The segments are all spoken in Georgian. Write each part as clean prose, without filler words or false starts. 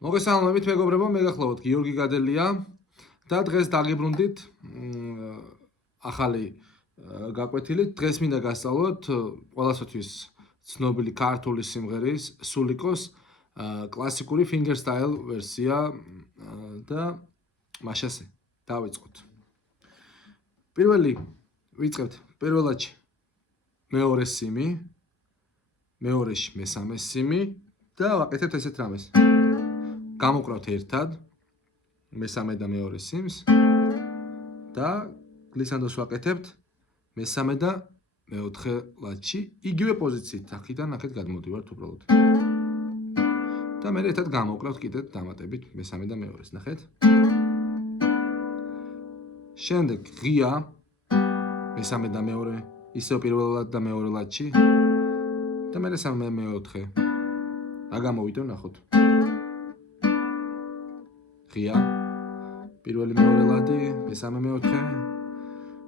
მოგესალმებით მეგობრებო, მე გახლავთ გიორგი გადელია და დღეს დაგიბრუნდით ახალი გაკვეთილით. დღეს მინდა გასწავლოთ ყველასათვის ცნობილი ქართული სიმღერის სულიკოს კლასიკური fingerstyle ვერსია და მაშასე დავიწყოთ. პირველი ვიწყებთ პირველადში მეორე სიმი, მეორეში მესამე სიმი და ვაკეთებთ ესეთ რამეს. გამოვკრავთ ერთად მესამე და მეორე სიმს და გლისანდოს ვაკეთებთ მესამე და მეოთხე ლადში იგივე პოზიციით აქედან აქეთ გადმოდივართ უბრალოდ. და მე ერთად გამოვკრავთ კიდევ დამატებით მესამე და მეორეს, ნახეთ? შემდეგ ღია მესამე და მეორე ისევ პირველ ლად და მეორე ლადში და მე მესამე მეოთხე. რა გამოვიდა ნახოთ. ღია პირველი მეორე ლადი, მესამე მეოთხე.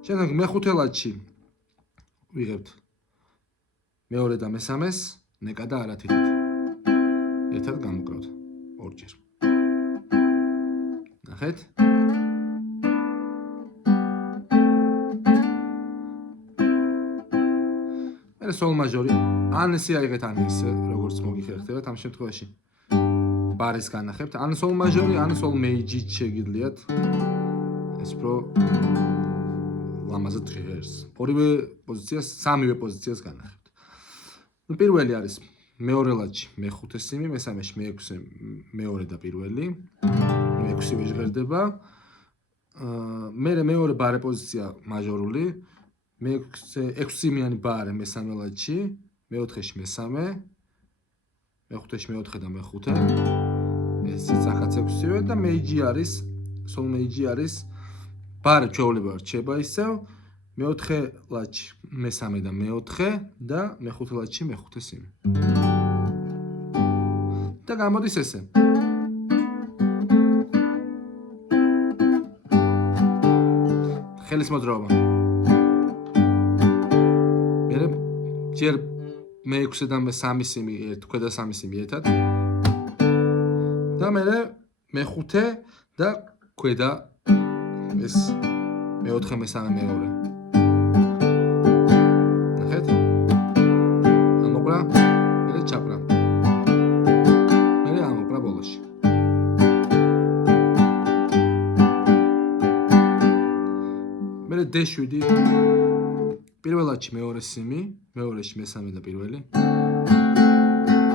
შემდეგ მეხუთე ლადში ვიღებთ მეორე და მესამეს, ნეკა და არათითით. ერთად გამოვკრავთ ორჯერ. ნახეთ? მე სოლ მაჟორი, ან ესე აიღეთ, ან ისე, როგორც მოგიხერხებათ ამ შემთხვევაში. ბარის განახებთ, ან სოლ მაჟორი, ან სოლ მეიჯით შეგიძლიათ. ეს პრო ლამაზად ღირს. ორივე პოზიციას, სამივე პოზიციას განახებთ. ნუ პირველი არის მეორე ლადში მეხუთე სიმი, მესამეში მეექვსე, მეორე და პირველი. მეექვსი ვეჟღერდება. მერე მეორე ბარე პოზიცია მაჟორული. ექვსი სიმიანი ბარე მესამე ლადში, მეოთხეში მესამე, მეხუთეში მეოთხე და მეხუთე. ესეც ახაც ექვსივე და მეიჯი არის, სოლ მეიჯი არის ბარე ჩვეულება რჩება ისევ, მეოთხე ლადში მესამე და მეოთხე და მეხუთე ლადში მეხუთე სიმი. და გამოდის ესე. ხელის მოძრაობა. მერე ჯერ მეექვსე და მესამე სიმი ქვედა სამი სიმი ერთად. და მერე მეხუთე და ქვედა ეს მეოთხე მესამე მეორე. ნახეთ? ამოყრა, მერე ჩაყრა. მერე ამოყრა ბოლოში. მერე D7 პირველ ლადში მეორე სიმი, მეორეში მესამე და პირველი.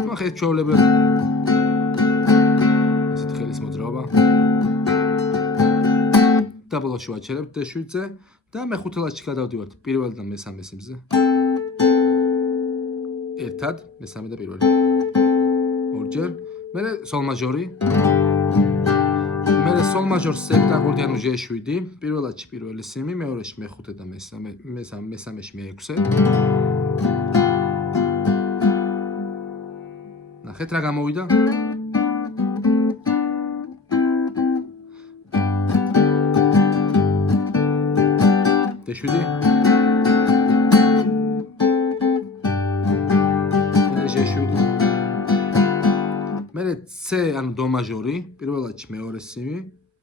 ნუ ახლა ჩვეულებრივი ესეთ ხელის მოძრაობა. და ბოლოში ვაჩერებთ D7-ზე და მეხუთე ლადში გადავდივართ პირველ და მესამე სიმზე. ერთად, მესამე და პირველი. ორჯერ. მერე სოლ მაჟორი. მერე სოლ მაჟორ სეპტაგორდი, ანუ G7, პირველ ლადში პირველი სიმი, მეორეში მეხუთე და მესამეში მეექვსე. ნახეთ რა გამოვიდა? D7. მერე G7. მერე C, ანუ დო მაჟორი, პირველ ლადში მეორე სიმი,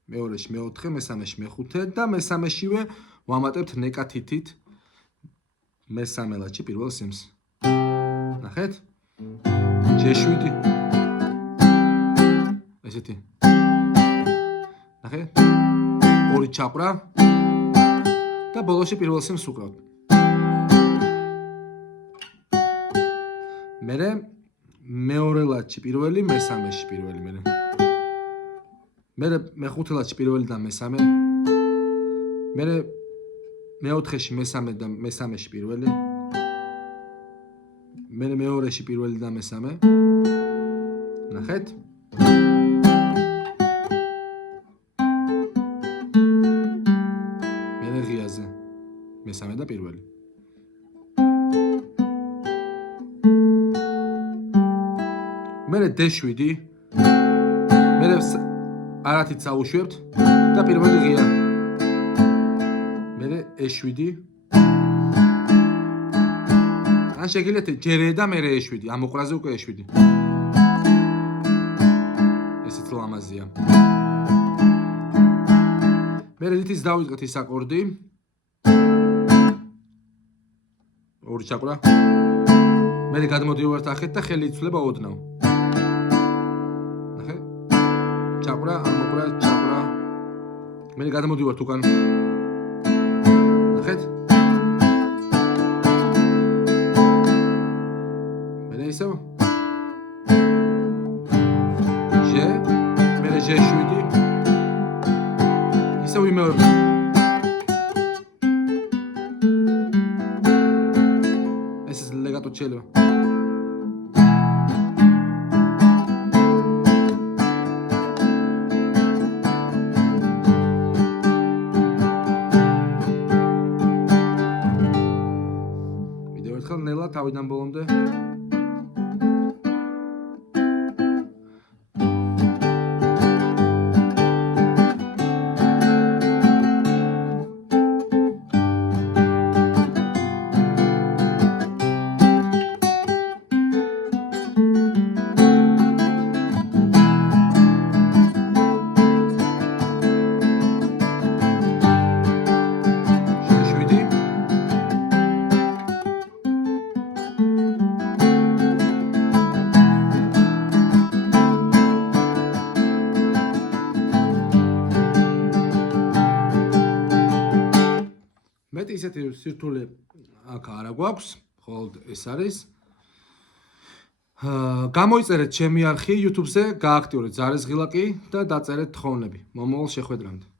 მეორეში მეოთხე, მესამეში მეხუთე და მესამეშივე ვამატებთ ნეკა თითით მესამე ლადში პირველ სიმს. ნახეთ? G7. ესეთი. ნახეთ? ორი ჩაყრა და ბოლოში პირველ სიმს უკრავთ. მერე მეორე ლადში პირველი, მესამეში პირველი მერე. მერე მეხუთე ლადში პირველი და მესამე. მერე მეოთხეში მესამე და მესამეში პირველი. მერე მეორეში პირველი და მესამე. ნახეთ? მერე ღიაზე მესამე და პირველი. მერე D7. მერე არათით საუშვებთ და პირველი ღია. მერე E7. ან შეგიძლიათ ჯერ და მერე E7, ამ უყრაზე უკვე E7. ესეც ხაზია. მე რითიც დავიწყეთ ის აკორდი. ორი ჩაყრა. მე გადმოდივართ ახეთ და ხელი იცვლება ოდნავ. ნახე? ჩაყრა, ამოყრა, ჩაყრა. მე გადმოდივართ უკან. ნახეთ? მე ისევ G7 ისევ იმეორებ ეს ლეგატო ჩელო ვიდეო ერთხელ ნელა თავიდან ბოლომდე მეტი ისეთი სირთულე აქ არა გვაქვს, მხოლოდ ეს არის. გამოიწერეთ ჩემი არხი YouTube-ზე, გააქტიურეთ ზარეზღილაკი და დაწერეთ თხოვნები. მომავალ შეხვედრამდე.